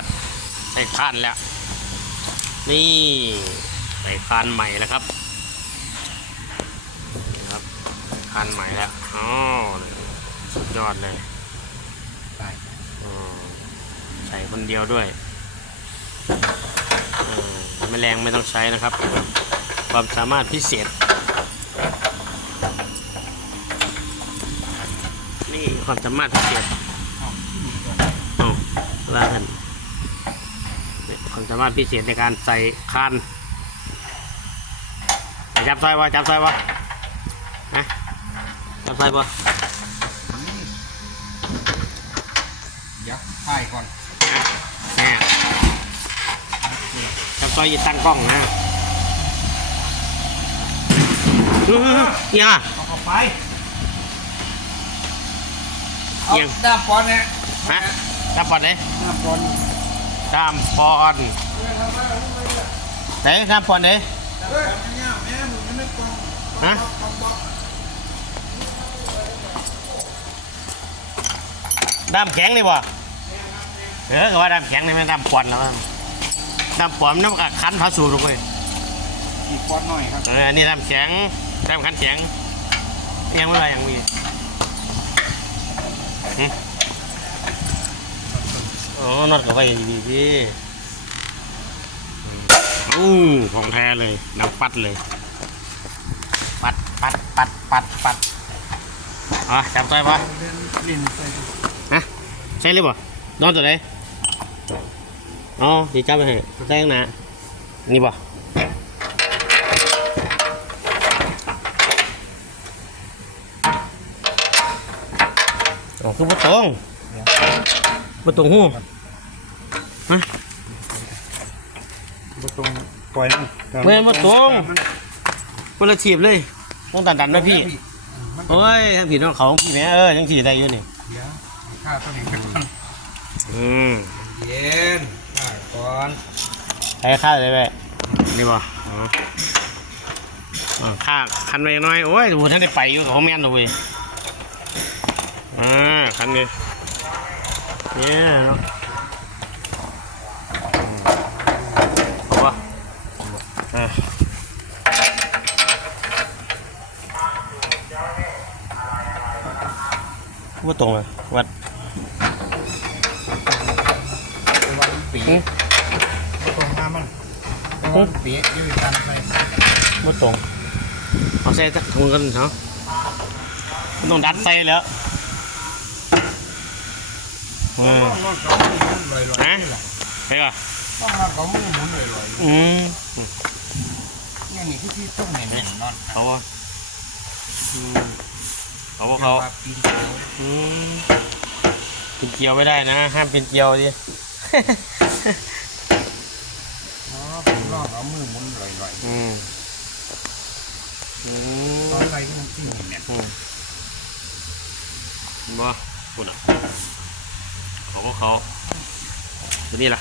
วัดใส่คานแล้ว นี่ใส่คานใหม่แล้วครับนี่ครับใส่คานใหม่แล้วอ๋อสุดยอดเลยได้อืมใส่คนเดียวด้วยอืมแมลงไม่ต้องใช้นะครับ ความสามารถพิเศษ นี่ความสามารถพิเศษอ้าวดีกว่าอ๋อว่ากันนี่ ความสามารถพิเศษในการใส่คานไปจับซอยวะจับซอยวะนะจับซอยวะเดี๋ยวถ่ายก่อนเนี่ยจับซอยอยืนตั้งกล้องนะอื้อเนี่ยเอาเข้าไปเอียงด้ามปอนเนี่ยฮะจับปอนเลยด้ามปอน ตามปอนไหนตามปอนไหนเฮ้ยเนี่ยแม่หนูไม่กองฮะกองบล็อกดามแข็งนี่บ่เออก็ว่าดามแข็งนี่มันดามปอนแล้วมั้งดามปอนมันน้ำกับคันพาสูลงไปอีกปอนหน่อยครับเอออันนี้ดามแข็งดามคันแข็งยังไม่ไรยังมีหึโอ้ นอดกับไปดีพี่อู้ของแท้เลยน้ำปัดเลย ปัดปัดปัดปัดปัดอะจับใจปะเล่นเล่นใส่ดูฮะใช่หรือเปล่านอนตัวไหนอ๋อดีจับไปให้ใส่ข้างหน้านี่ป่ะอ๋อคือบ่ตรง บ่ตรงหูบ่ตรงปล่อยมันเมื่อบ่ตรงคนละชีพเลย ต้องดันดันๆนะพี่มันโอ้ยทั้งผีทั้งเขาพี่แม่เออยังสีได้อยู่นี่เดี๋ยวข้าตัวนี้กันก่อนอืมเย็นข้าก่อนใช้ข้าวเลยแม่นี่ป่ะอ๋ออ๋อข้าคันไปน้อยโอ้ยดูท่านได้ไปอยู่กับเขาแม่นเลยอ่าคันนี้ เนี่ยเนาะเอาปะอ่าว่าตรงอะวัดปวางปีอืมบ่ตรงห้ามันปวางปียืดกันไปว่าตรงเอาใส่ถุงกันเนาะต้องดัดใส่แล้ว อืมนอนเขามือหมุนลอยๆฮะนี่แหละไปป่ะต้องนอนเขามือหมุนลอยๆอืมเนี่ยนี่คือที่ต้มแน่นๆนอนเขาว่าอืมเขาว่าเขาอืมเป็นเกลียวไม่ได้นะ ห้ามเป็นเกลียวดิอ๋อผมลองเอามือหมุนลอยอืมอืๆตอนไรที่มันที่เนี่ยอืมเห็นบ่คุณอะ เขาก็เขาตัวนี้ล่ะ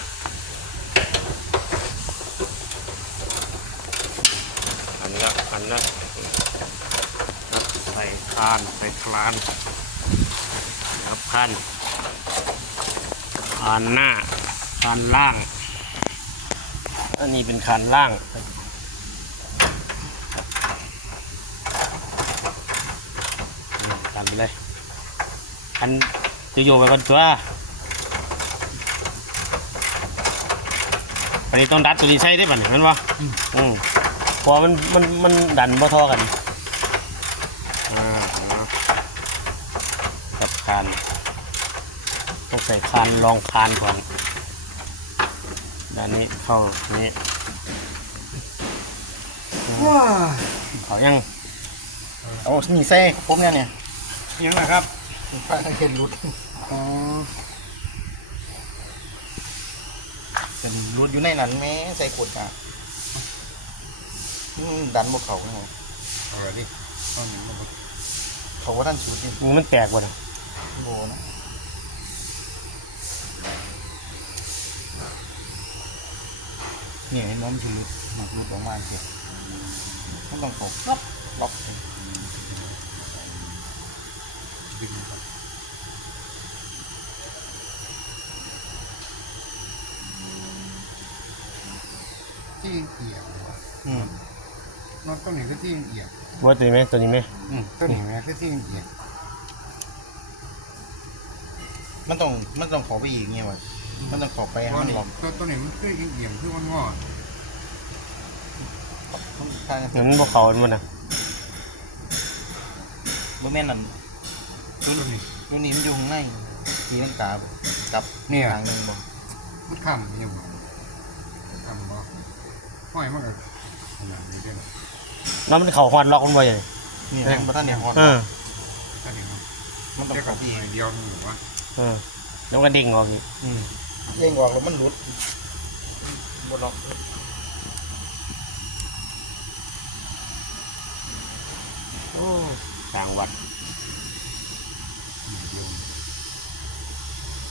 อันละอันละใส่คานใส่คลานนะครับคานคานหน้าคานล่าง อันนี้เป็นคานล่างอืมกันไปเลยคันจะโยไปกันตัว อันนี้ต้องดัดตัวนี้ใส่ได้ป่ะเนี่ยมันวะอืมพอมันมันมันดันบ่เทอกันอ่ากับคานต้องใส่คานรองคานก่อนด้านนี้เข้านี้ว้าเขายังเอานี่ใส่ผมเนี่ยเนี่ยยังไงครับป้าเห็นรุดอ๋อ เป็นรุดอยู่ในนั้นแม่ใส่ขวดอะอืมดันบกเขาไงเอาเลยดิเอาหนึ่งมาเขาว่าท่านชุดนี่มึงมันแตกบ่นะโบนะเนี่ยเห็นน้องมันจะรุดมันรุดออกมาเสร็จมันต้องเขาล็อกล็อกดึงก่อน ที่เอียงวะอืมน็อตตัวนี้ก็ที่เอียงว่าตัวนี้ไหมตัวนี้ไหมอืมตัวนี้แม่ก็ที่เอียงมันต้องมันต้องขอไปอีกเงี้ยวะมันต้องขอไปให้ตัวมันนี้หลอกตัวตัวนี้มันคือเอียงคือมันงอมันทางกันเดี๋ยวมันบวเขามันนะบ่แม่นนั่นตัวนี้ตัวนี้มันอยู่ข้างในตีลังกาบ่กับเนี่ยทางหนึงบ่มันคำอยู่บ่คำบ่ ห้อยมันก็ขนาดนี้เด้อแล้วมันเขาหอดล็อกมันไว้เลยนี่มันบ่ทันได้ฮอดเออตัวนี้มันมันต้องเรียกขกัอบไปอีกหน่อยเดียวนี่หรือวะเออแล้วมันก็ดิ่งออกอีกอืมเย่งออกแล้วมันหลุดบ่ล็อกโอ้ต่างวัดเดียว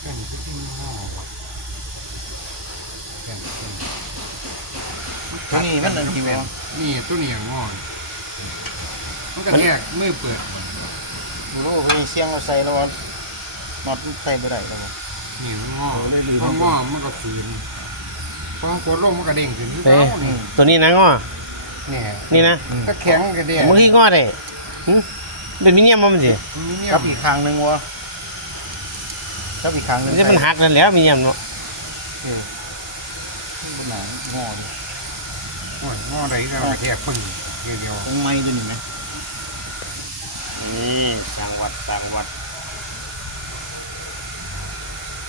แค่นี้ก็ที่ห้อวะแค่นี้ ตัวนี้มันนั่นที่บ่นี่ตัวนี้งอมันก็แยกมือเปิดหมดบ่รู้คือเสียงเราใส่แล้วว่าน็อตมันใส่บ่ได้แล้วบ่ นี่มันงอโอ้เลยลืมพองอมันก็ฝืนพอกดลงมันก็เด้งขึ้นคือเอ้เก่านี่ตัวนี้นะง้อเนี่ยนี่นะถ้าแข็งก็เด้งมึงที่ง้อได้หึเป็นมิเนียมมันสิมีเนี่ยกับอีกข้างหนึงวะกับอีกข้างหนึมังนจะมันหักนั่นแหล้วมิเนียมเนาะเออมันหนังงออยู่ โอ้ยงอได้ก็แค่พึ่งเดียวตรงไม้ตัวนี้ไหมนี่ต่างวัดต่างวัด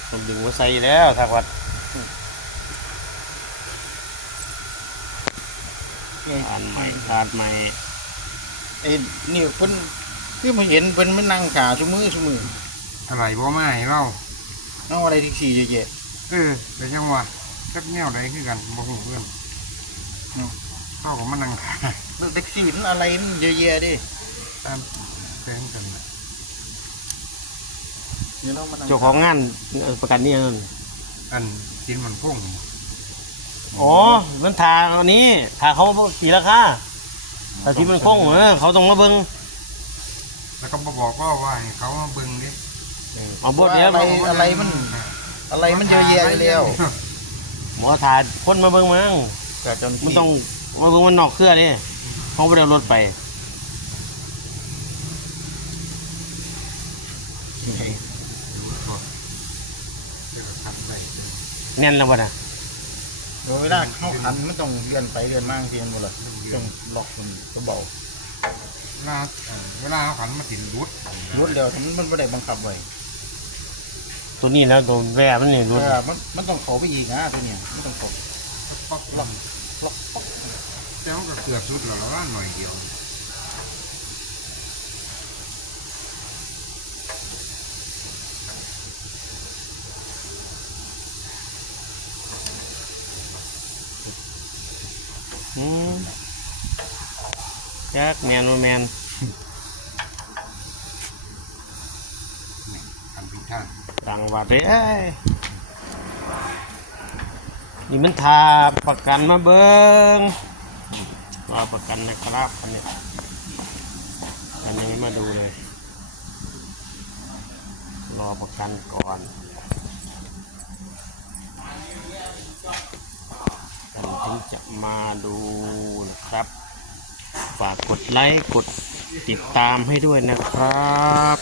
ต้องดึงมาใส่แล้วทางวัดทานใหม่ทานใหม่เอ้ยนี่เพิ่นคือมาเห็นเพิ่นมันนั่งขาชุมือชุมือๆอะไรบ่มาให้เราเอาอะไรที่ขี่เยอะเออแต่จังว่าจักแนวใดคือกันบ่ฮู้เพื่อน เนาะเท่ากับมันนั่งขาๆแล้วแท็กซี่มันอะไรมันเยอะแยะดิตามแสงกันน่ะเดี๋ยวเรามานั่งเจ้าของงานเอ่อประกันนี่นั่นอันกินมันพุ่งอ๋อมันทาอันนี้ทาเขาตีราคาแต่ที่มันคงเออเขาต้องมาเบิ้งแล้วก็บ่บอกว่าว่าให้เขามาเบิ่งดิเอาบทเดียวอะไรอะไรมัน อะไรมันเยอะแยะอยู่แล้ว หมอทาคนมาเบิ้งมั้ง กับเจนมันต้องมาเบิ้งมันนอกเครือดิเขาไม่ได้เอารถไปดูตัวเดี๋ยวก็ทำได้แน่นแล้ววะนะเดี๋ยวเวลาเข้าขันมันต้องเลื่อนไปเลื่อนมาเทียนหมดเลยต้องล็อกมันก็เบาเวลาเอ่อเวลาเขาขันมาติดรุดรถเดียวมันมันไม่ได้บังคับไว้ตัวนี้แล้วตัวแว่มันนี่รถเออมันมันต้องเข้าไปอีกนะตัวเนี้ยมันต้องเข้า ป๊อกล็อกล็อกป๊อกแต่มันก็เกือบสุดแล้วละว่าหน่อยเดียวอืมจักแมนว่าแมนนี่ขันพิท่านต่างวัดเลยเอ้ย นี่มันทาประกันมาเบิ้งรอประกันนะครับอันนี้อันนี้มาดูเลย รอประกันก่อนกันถึงจะมาดูนะครับ ฝากกดไลค์กดติดตามให้ด้วยนะครับ